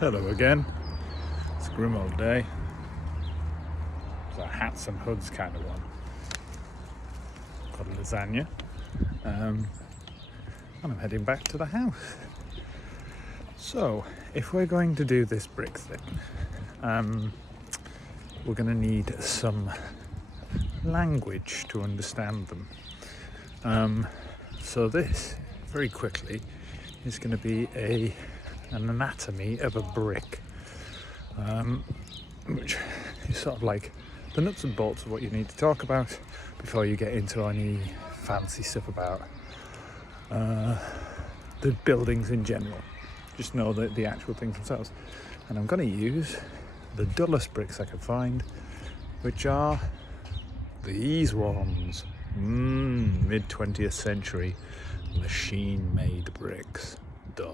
Hello again. It's a grim old day. It's a hats and hoods kind of one. Got a lasagna. And I'm heading back to the house. So, if we're going to do this brick thing, we're going to need some language to understand them. So this, very quickly, is going to be an anatomy of a brick, which is sort of like the nuts and bolts of what you need to talk about before you get into any fancy stuff about the buildings in general. Just know the actual things themselves. And I'm going to use the dullest bricks I can find, which are these ones. Mid 20th century machine made bricks. Duh.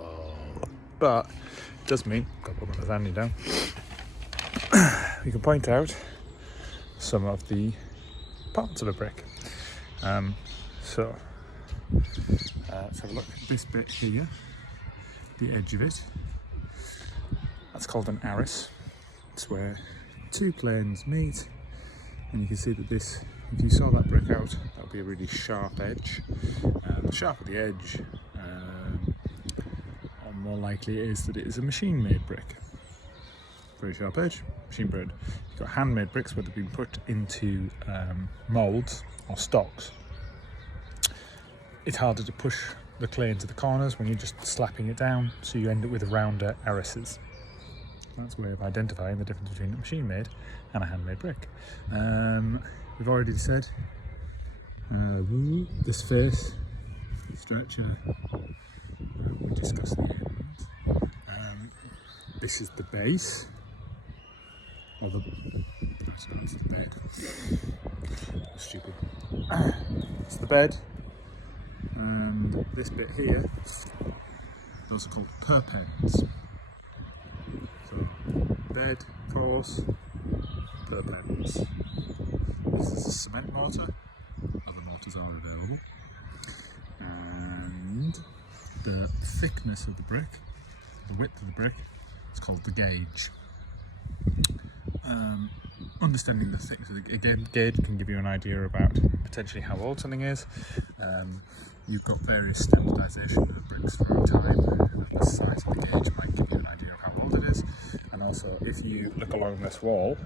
But it does mean I've got to put my lasagna down. We can point out some of the parts of a brick. So let's have a look at this bit here, the edge of it. That's called an arris. It's where two planes meet, and you can see that this, if you saw that brick out, that would be a really sharp edge. The sharper the edge, or more likely it is that it is a machine-made brick. Very sharp edge, machine-made. You've got handmade bricks where they've been put into moulds or stocks. It's harder to push the clay into the corners when you're just slapping it down, so you end up with rounder arises. That's a way of identifying the difference between a machine-made and a handmade brick. We've already said this face structure. We discussed the end. This is the base, or it's the bed. Stupid. It's the bed. This bit here, those are called perpends. So bed, course, perpends. This is a cement mortar. Other mortars are available. And the thickness of the brick, the width of the brick, is called the gauge. Understanding the thickness, again, gauge can give you an idea about potentially how old something is. You've got various standardisation of bricks through time, and the size of the gauge might give you an idea of how old it is. And also, if you look along this wall,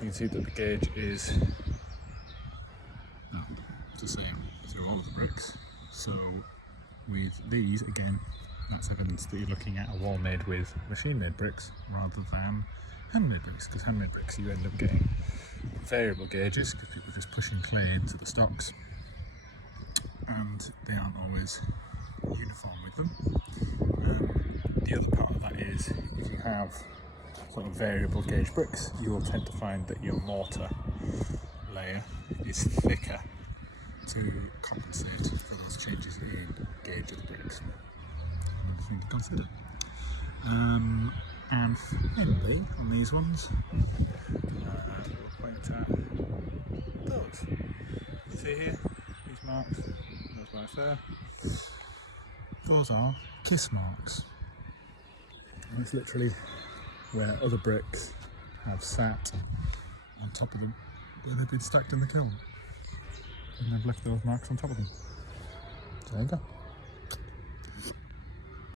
you can see that the gauge is the same through all of the bricks. So with these, again, that's evidence that you're looking at a wall made with machine-made bricks rather than handmade bricks, because handmade bricks you end up getting variable gauges because people are just pushing clay into the stocks and they aren't always uniform with them. The other part of that is if you have sort of variable gauge bricks, you will tend to find that your mortar layer is thicker to compensate for those changes in gauge of the bricks. Another thing to consider. And finally, on these ones, we'll point at those. You see here, these marks, those marks there. Those are kiss marks. And it's literally where other bricks have sat on top of them when they've been stacked in the kiln. And they've left those marks on top of them. So there you go.